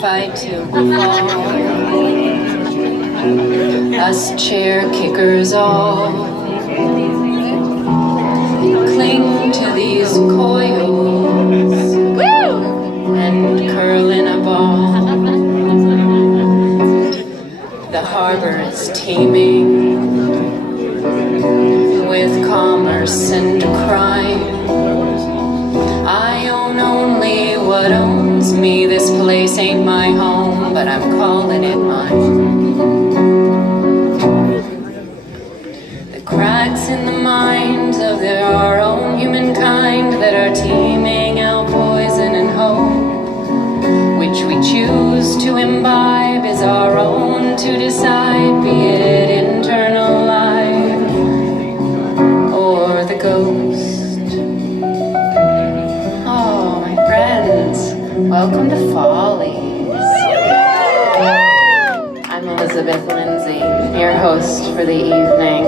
fight till we fall. Us chair kickers all cling to these coils and curl in a ball. The harbor is teeming with commerce and crime. I own only what owns me. This place ain't my home, but I'm calling it mine. The cracks in the minds of our own humankind that are teeming out poison and hope, which we choose to imbibe is our own to decide, be it internal life or the ghost. Oh, my friends, welcome to Follies. I'm Lindsey, your host for the evening.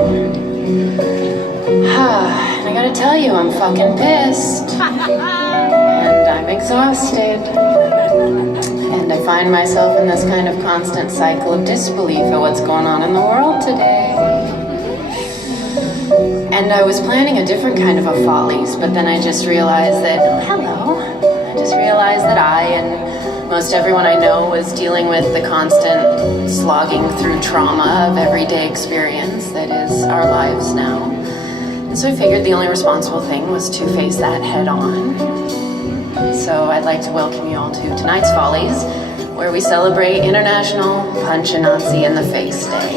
And I gotta tell you, I'm fucking pissed. And I'm exhausted. And I find myself in this kind of constant cycle of disbelief at what's going on in the world today. And I was planning a different kind of a Follies, but then I just realized that, I just realized that I and most everyone I know was dealing with the constant slogging through trauma of everyday experience that is our lives now. And so I figured the only responsible thing was to face that head on. So I'd like to welcome you all to tonight's Follies, where we celebrate International Punch a Nazi in the Face Day.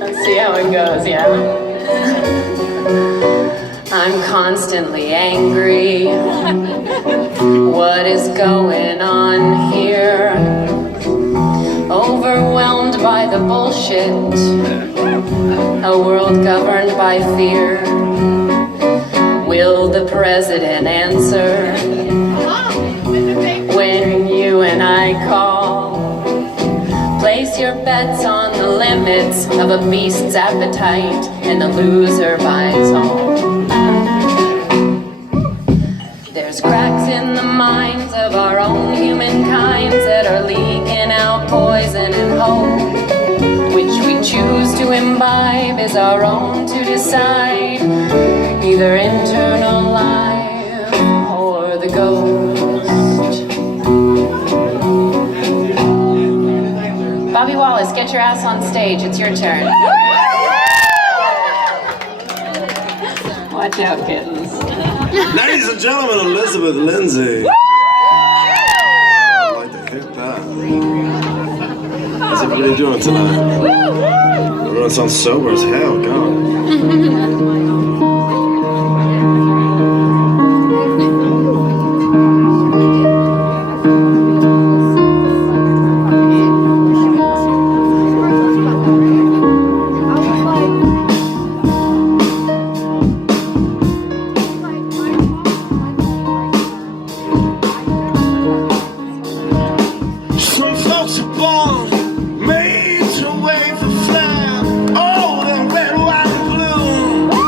Let's see how it goes, yeah? I'm constantly angry. What is going on here? Overwhelmed by the bullshit. A world governed by fear. Will the president answer when you and I call? Place your bets on the limits of a beast's appetite, and the loser buys all. There's cracks in the minds of our own humankind that are leaking out poison and hope, which we choose to imbibe is our own to decide, either internal life or the ghost. Bobby Wallace, get your ass on stage. It's your turn. Watch out, kittens. Ladies and gentlemen, Elizabeth Lindsey. I'd like to hit that. How's everybody doing tonight? Everyone sounds sober as hell, God. Made to wave the flag, oh, the red, white, and blue.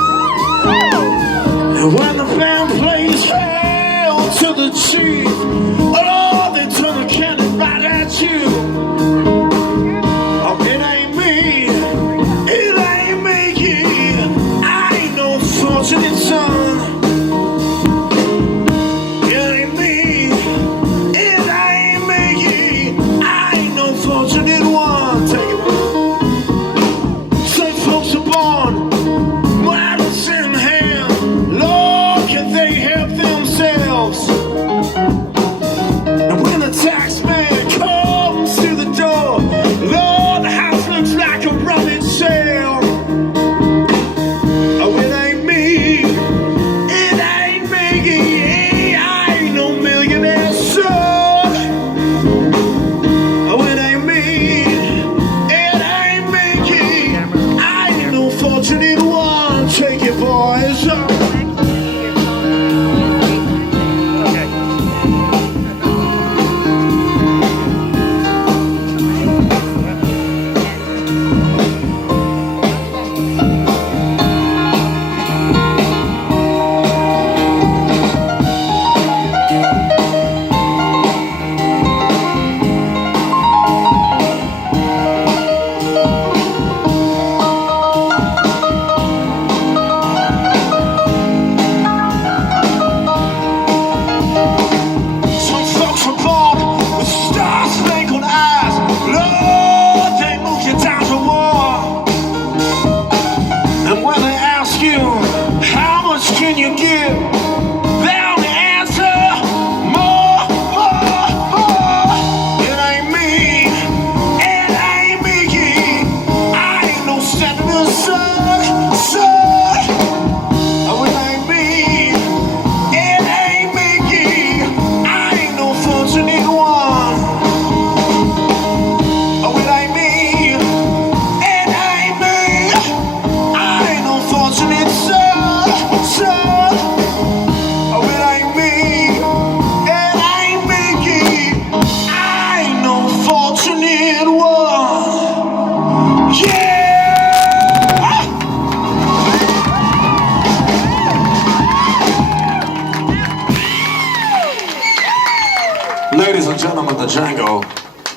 Ladies and gentlemen, the Django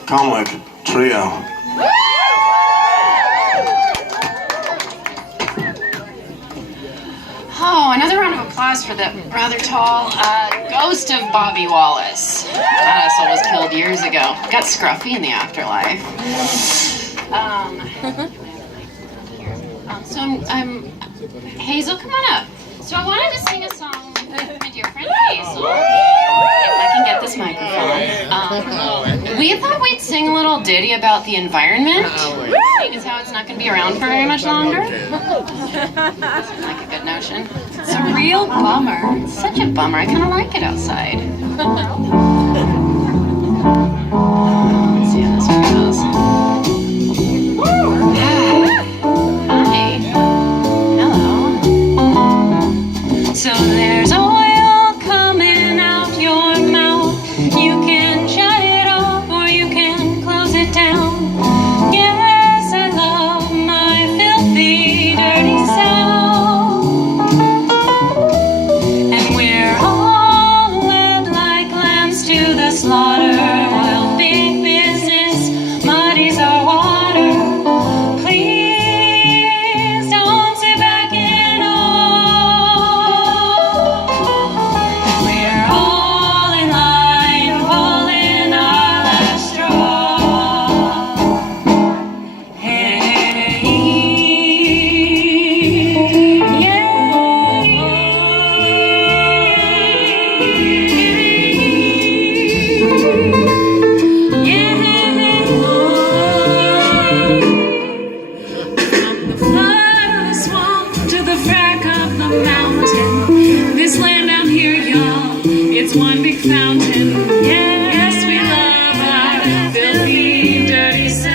Comlick Trio. Oh, another round of applause for the rather tall ghost of Bobby Wallace. That asshole was killed years ago. Got scruffy in the afterlife. So I'm Hazel, come on up. So I wanted to sing a song with my dear friend Hazel. If I can get this microphone. We thought we'd sing a little ditty about the environment, seeing as how it's not going to be around for very much longer. Seems like a good notion. It's a real bummer. It's such a bummer. I kind of like it outside. Let's see how this one goes. Hi. Hello. So there's oil coming out your mouth. You can shut it off or you can close it down. Yes, I love my filthy, dirty sound. And we're all led like lambs to the slaughter. While big business muddies our water. Please don't sit back and all. We're all in line, pulling our last straw. Hey, yeah. From the flood of the swamp to the frack of the mountain, this land down here, y'all, it's one big fountain. Yes, we love our filthy, dirty sound.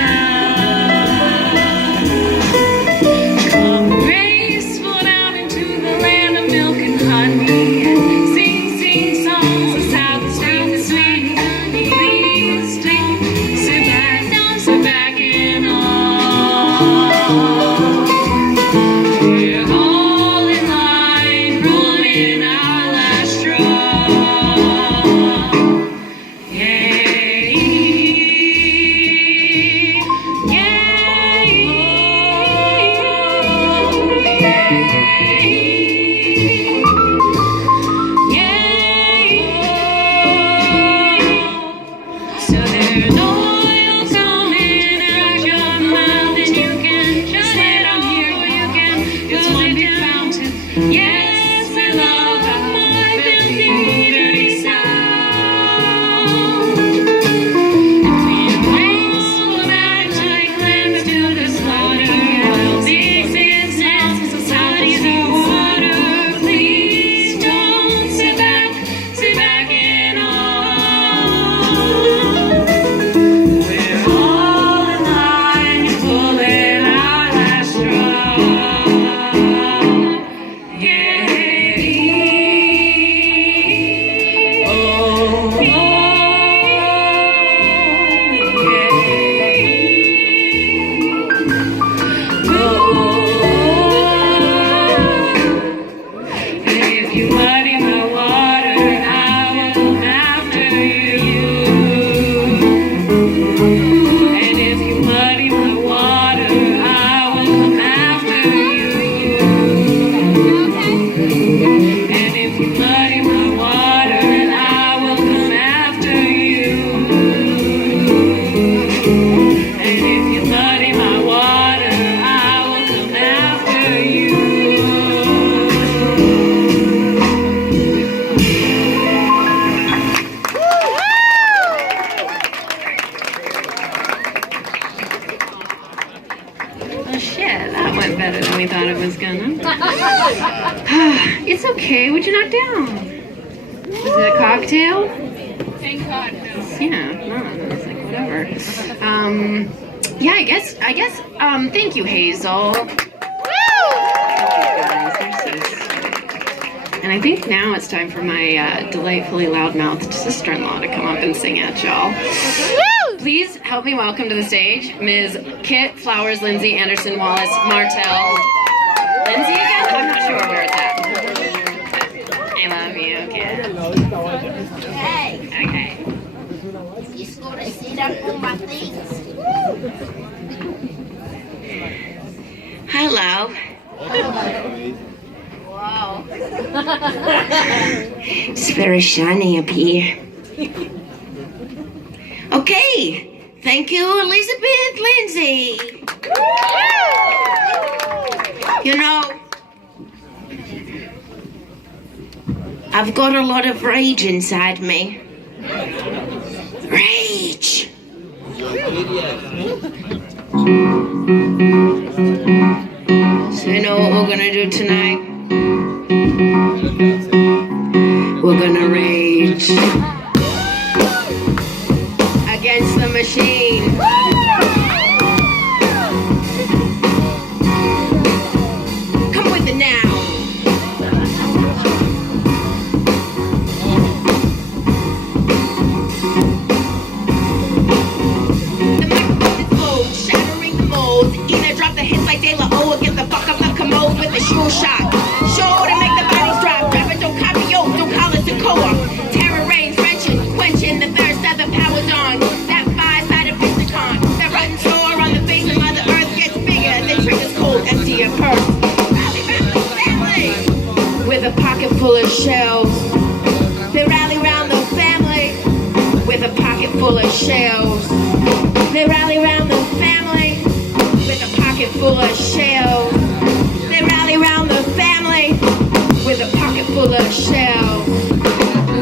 Come graceful down into the land of milk and honey, and sing songs of South Street, the sweet and honey. Please don't sit back and all. We're all in line, rolling our last straw. Yay, so there's oil coming out your mouth, and you can shut it off here, or you can it's one big fountain. Yes, I love my filthy, dirty sound. And we graceful back like lambs to the slaughter. Big business, society's our water. Please don't sit back and all. We're all in line, pulling our last straw. Yeah. Oh, yeah. And if you muddy my water, I will come after you. And if you muddy my water, I will come after you. And if you muddy my water, I will come after you. And if you muddy my water, I will come after you. Oh shit, that went better than we thought it was gonna. It's okay, what'd you knock down? Was it a cocktail? Thank God, no. Yeah, no, it's like whatever. Yeah, I guess, thank you, Hazel. Woo! Thank you guys, you're so sweet. And I think now it's time for my delightfully loudmouthed sister-in-law to come up and sing at y'all. Please help me welcome to the stage Ms. Kit Flowers, Lindsey, Anderson, Wallace, Martell. Lindsey again? I'm not sure where it's at. I love you, Kit. Okay. go to sit up on my things. Hello. Wow. It's very shiny up here. Okay. Thank you, Elizabeth Lindsey. You know, I've got a lot of rage inside me. Rage. So you know what we're gonna do tonight? We're gonna rage against the machine. Come with it now. The microphone is low, shattering the molds. Either drop the hits like Delilah or get the fuck up the commode with a sure shot. Sure to make the bodies drop. Grab it, don't copy, yo, don't call it the co-op. Terror reigns, wrenching, quenching the thirst of the power dawn. That five-sided pentagon, that rotten sore on the face of Mother Earth gets bigger. The trigger's cold, empty your purse. Rally round the family with a pocket full of shells. They rally round the family with a pocket full of shells. They rally round the family with a pocket full of shells. They rally round the family with a pocket full of shells.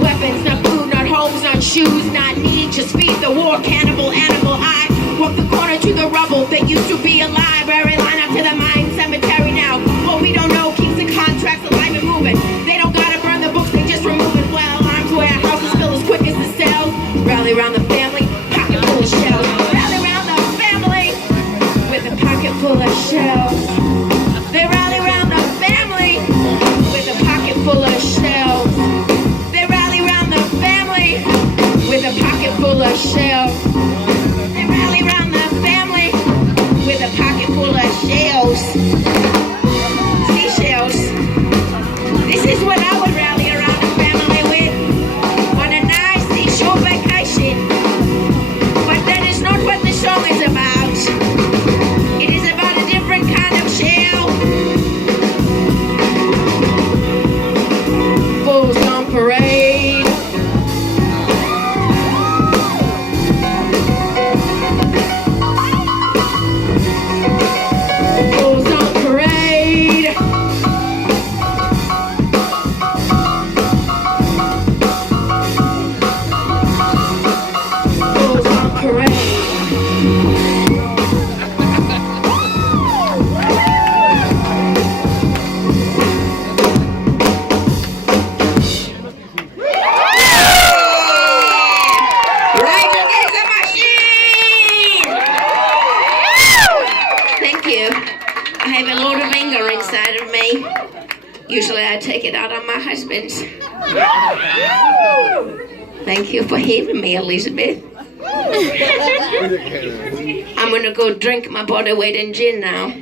Weapons, not food, not homes, not shoes, not need. Just feed the war cannibal animal. I walk the corner to the rubble that used to be a library. Line up to the mine cemetery now. What we don't know keeps the contracts alive and moving. They don't gotta burn the books, they just remove it. Well, arms warehouses fill as quick as the cells. Rally around the family, pocket full of shells. Rally around the family with a pocket full of shells. They rally around the family with a pocket full of shells. They rally around the family with a pocket full of shells. They rally around the family with a pocket full of shells. Seashells. This is what I would rally around the family with on a nice seashore vacation. But that is not what the song is about. It is about a different kind of shell. Fools on parade. Fools on parade. Fools on parade. Rage against the machine! Thank you. I have a lot of anger inside of me. Usually I take it out on my husband. Thank you for hearing me, Elizabeth. I'm gonna go drink my body weight in gin now.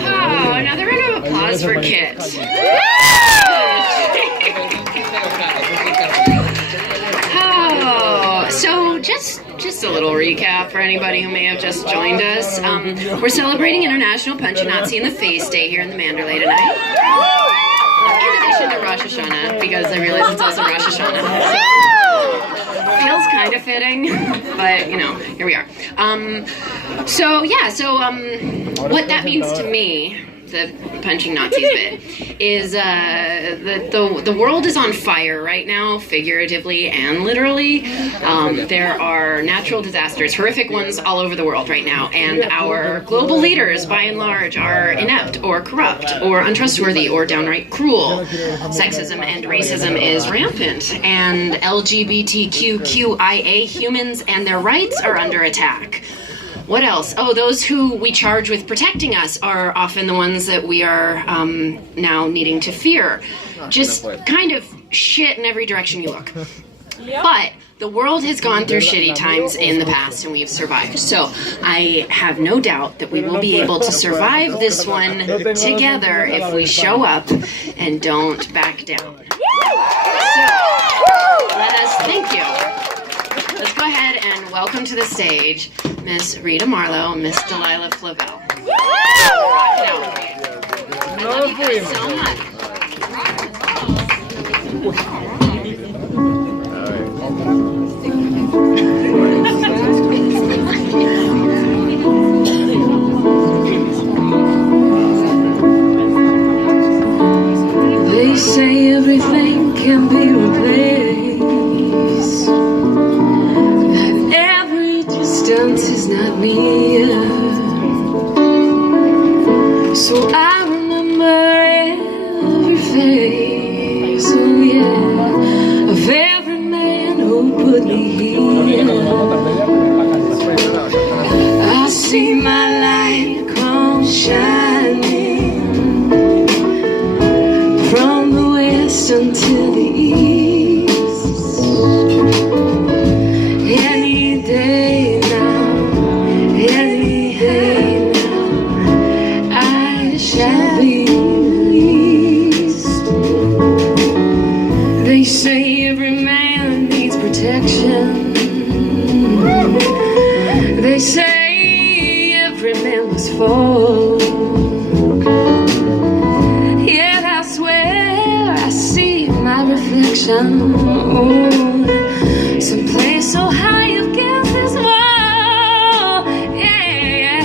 Oh, another round of applause for Kit. Oh, so just a little recap for anybody who may have just joined us. We're celebrating International Punch a Nazi in the Face Day here in the Mandalay tonight. In addition to Rosh Hashanah, because I realize it's also Rosh Hashanah. Feels kind of fitting, but you know, here we are. What that means to me, the punching Nazis bit, is the world is on fire right now, figuratively and literally. There are natural disasters, horrific ones all over the world right now, and our global leaders, by and large, are inept or corrupt or untrustworthy or downright cruel. Sexism and racism is rampant, and LGBTQIA humans and their rights are under attack. What else? Oh, those who we charge with protecting us are often the ones that we are now needing to fear. Just kind of shit in every direction you look. But the world has gone through shitty times in the past and we've survived. So I have no doubt that we will be able to survive this one together if we show up and don't back down. Let us thank you. Let's go ahead and welcome to the stage Miss Rita Marlowe and Miss Delilah Favell. Rock it out. I love you guys so much. They say everything can be replaced, that every distance is not near. So I remember every face, oh yeah, of every man who put me here. I see my light come shining from the west until the east. Any day now, any day now, I shall be released. They say every man needs protection. They say every man must fall. Yet I swear I see my reflection, oh, someplace so high against this wall. Yeah,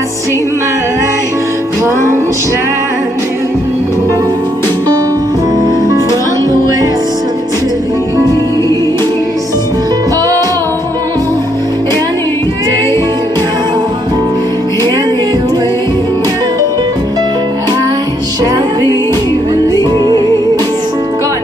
I see my light come shining from the west until the east. Oh, any day now, any way now, I shall be released. Go on.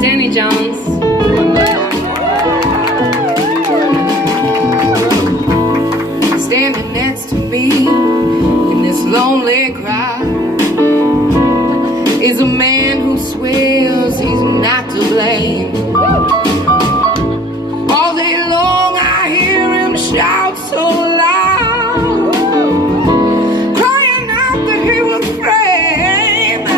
Danny Jones. Standing next to me in this lonely crowd is a man who swears he's not to blame. All day long I hear him shout so loud, crying out that he was framed.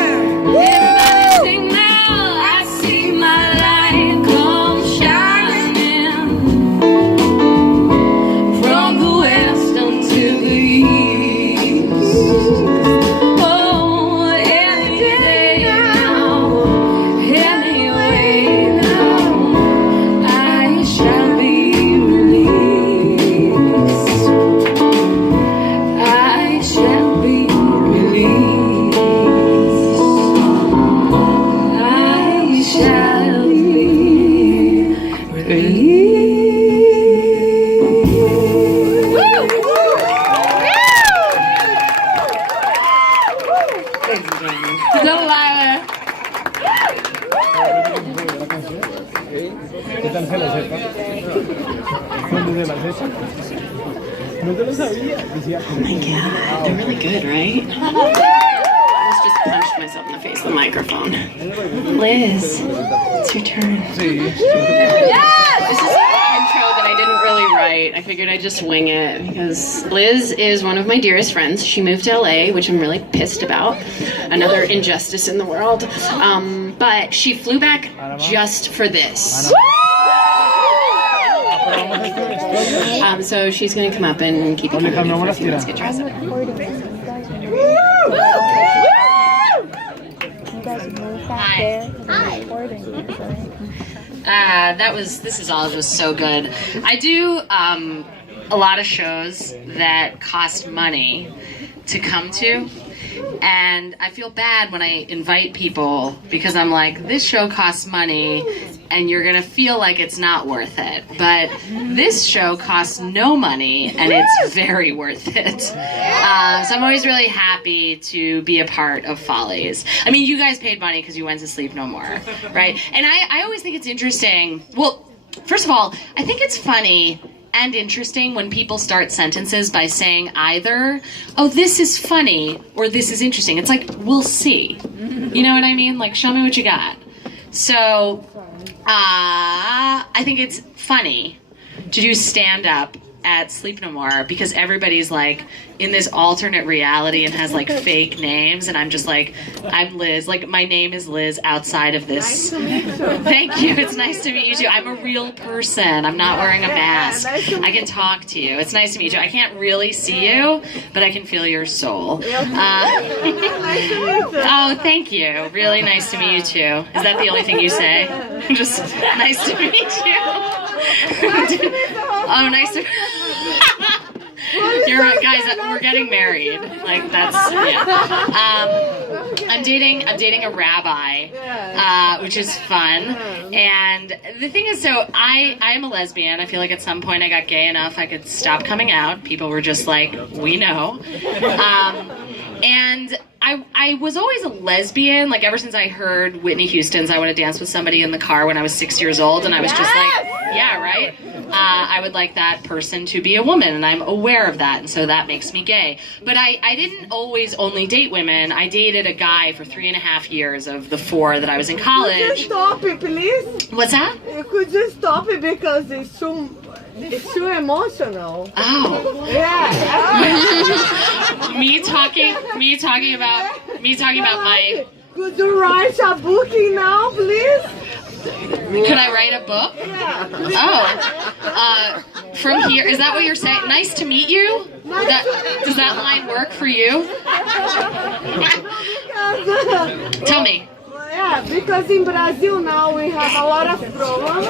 And sing now, I see my light come shining from the west until the east. Oh, any day now, anyway now, I shall be released. I shall be released. I shall be released. Delilah. ¿Qué tal se la sepa? ¿Dónde se la sepa? No te lo sabía. Decía, Oh my god, they're really good, right? I almost just punched myself in the face with the microphone. Liz, it's your turn. This is an intro that I didn't really write. I figured I'd just wing it because Liz is one of my dearest friends. She moved to LA, which I'm really pissed about. Another injustice in the world. But she flew back just for this. So she's gonna come up and keep it coming for a few minutes. Get dressed up. This is all just so good. I do a lot of shows that cost money to come to, and I feel bad when I invite people because I'm like, this show costs money and you're gonna feel like it's not worth it. But this show costs no money and it's very worth it. So I'm always really happy to be a part of Follies. I mean, you guys paid money because you went to sleep no more, right? And I always think it's interesting. Well, first of all, I think it's funny and interesting when people start sentences by saying either, oh, this is funny, or this is interesting. It's like, we'll see. You know what I mean? Like, show me what you got. So, I think it's funny to do stand-up at Sleep No More because everybody's like in this alternate reality and has like fake names, and I'm just like, I'm Liz. Like, my name is Liz outside of this. Nice to meet you. Thank you. It's nice to meet you too. I'm a real person. I'm not wearing a mask. I can talk to you. It's nice to meet you. I can't really see you, but I can feel your soul. Oh, thank you. Really nice to meet you too. Is that the only thing you say? Just nice to meet you. Oh, nice to. You're right, guys. We're getting married. Like, that's, yeah. I'm dating a rabbi, which is fun. And the thing is, so I am a lesbian. I feel like at some point I got gay enough I could stop coming out. People were just like, we know. And I was always a lesbian, like ever since I heard Whitney Houston's I Want to Dance with Somebody in the Car when I was 6 years old, and I was just like, yeah, right? I would like that person to be a woman, and I'm aware of that, and so that makes me gay. But I didn't always only date women. I dated a guy for 3.5 years of the 4 that I was in college. Could you stop it, please? What's that? Could you stop it because it's too emotional. Oh. Yeah. me talking about my. Could you write a booking now, please? Could I write a book? Yeah. Oh. From here, is that what you're saying? Nice to meet you? Does that line work for you? Tell me. Yeah, because in Brazil now we have a lot of problems.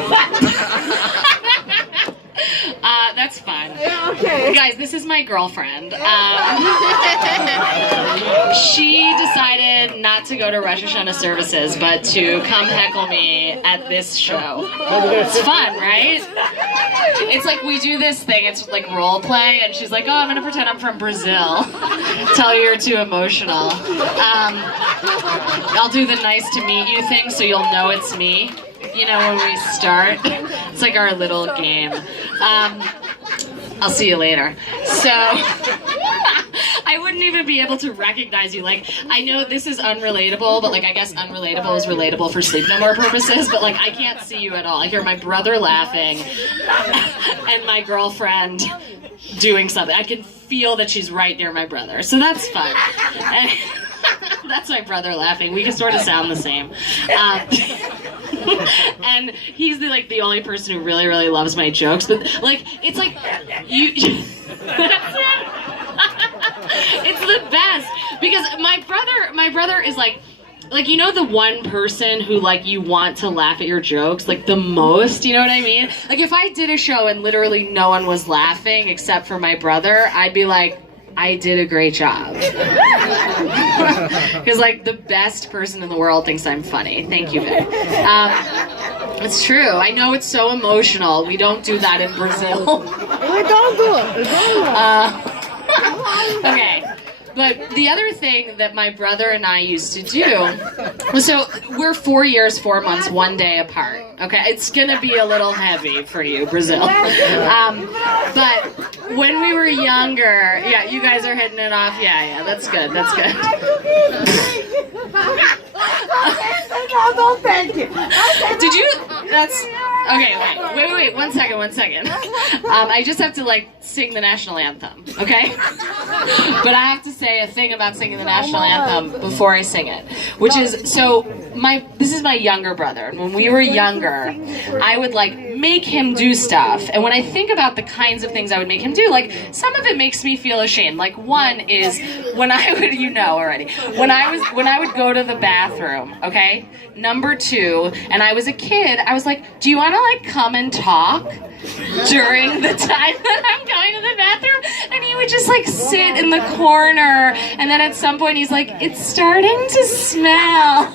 That's fun. Yeah, okay. Guys, this is my girlfriend. She decided not to go to Rosh Hashanah services, but to come heckle me at this show. It's fun, right? It's like we do this thing, it's like role play, and she's like, oh, I'm gonna pretend I'm from Brazil. Tell you you're too emotional. I'll do the nice to meet you thing so you'll know it's me. You know, when we start, it's like our little game. I'll see you later. So, I wouldn't even be able to recognize you. Like, I know this is unrelatable, but like, I guess unrelatable is relatable for Sleep No More purposes, but like, I can't see you at all. I hear my brother laughing and my girlfriend doing something. I can feel that she's right near my brother, so that's fun. That's my brother laughing. We can sort of sound the same. And he's the only person who really, really loves my jokes. But like, it's like you that's it. It's the best because my brother is like you know the one person who like you want to laugh at your jokes like the most, you know what I mean? Like if I did a show and literally no one was laughing except for my brother, I'd be like, I did a great job. Because like the best person in the world thinks I'm funny. Thank you, Vic. It's true. I know it's so emotional. We don't do that in Brazil. We don't do it. Okay. But the other thing that my brother and I used to do was, so we're 4 years, 4 months, 1 day apart. Okay, it's gonna be a little heavy for you, Brazil. But when we were younger, yeah, you guys are hitting it off. Yeah, that's good. That's good. No, don't thank you. Did you? That's okay. Wait. 1 second. I just have to like sing the national anthem, okay? But I have to say a thing about singing the national anthem before I sing it, which is this is my younger brother. And when we were younger, I would like make him do stuff. And when I think about the kinds of things I would make him do, like some of it makes me feel ashamed. Like one is when I would, you know already, when I would go to the bathroom, okay? Number 2, and I was a kid, I was like, do you want to like come and talk during the time that I'm going to the bathroom? And he would just like sit in the corner, and then at some point he's like, it's starting to smell.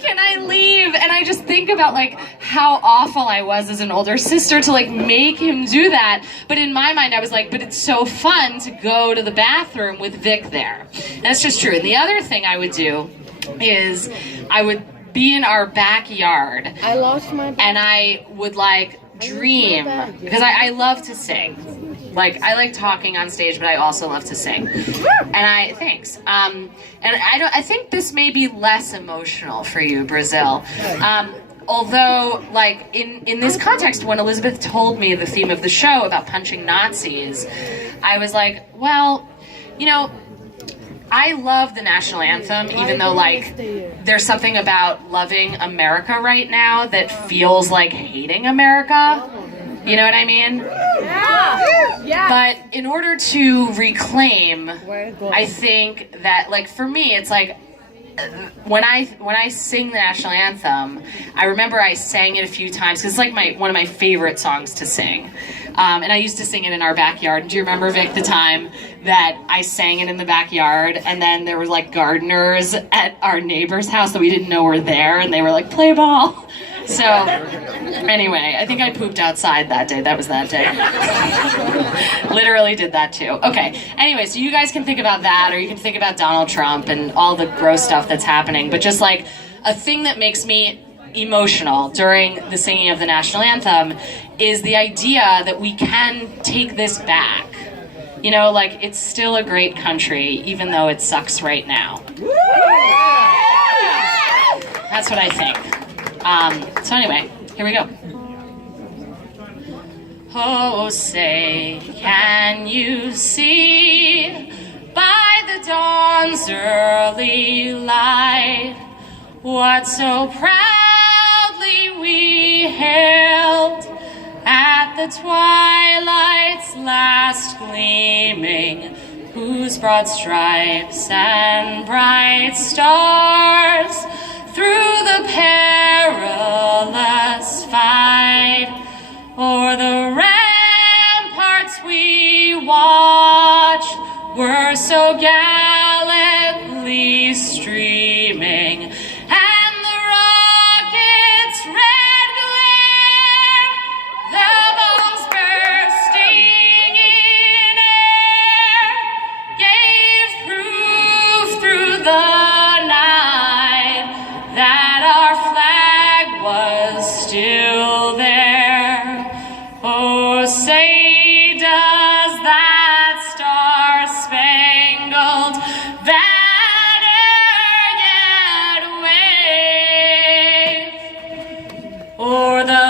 Can I leave? And I just think about like how awful I was as an older sister to like make him do that. But in my mind I was like, but it's so fun to go to the bathroom with Vic there. And that's just true. And the other thing I would do is I would be in our backyard. I lost my. And I would like dream, because I love to sing. Like, I like talking on stage, but I also love to sing. And thanks. And I think this may be less emotional for you, Brazil. Although, like, in this context, when Elizabeth told me the theme of the show about punching Nazis, I was like, well, you know, I love the national anthem, even though, like, there's something about loving America right now that feels like hating America. You know what I mean? Yeah. But in order to reclaim, I think that, like, for me, it's like, when I sing the national anthem, I remember I sang it a few times because it's like one of my favorite songs to sing. And I used to sing it in our backyard. Do you remember, Vic, the time that I sang it in the backyard and then there were like gardeners at our neighbor's house that we didn't know were there and they were like, play ball. So anyway, I think I pooped outside that day. That was that day. Literally did that too. Okay, anyway, so you guys can think about that, or you can think about Donald Trump and all the gross stuff that's happening, but just like a thing that makes me emotional during the singing of the national anthem is the idea that we can take this back. You know, like, it's still a great country, even though it sucks right now. That's what I think. So anyway, here we go. Oh, say, can you see by the dawn's early light what so proudly we hailed at the twilight's last gleaming, whose broad stripes and bright stars through the perilous fight o'er the ramparts we watched were so gallantly streaming, and the rocket's red glare, the bombs bursting in air, gave proof through the night that our flag was still there. Oh, say does that star-spangled banner yet wave o'er the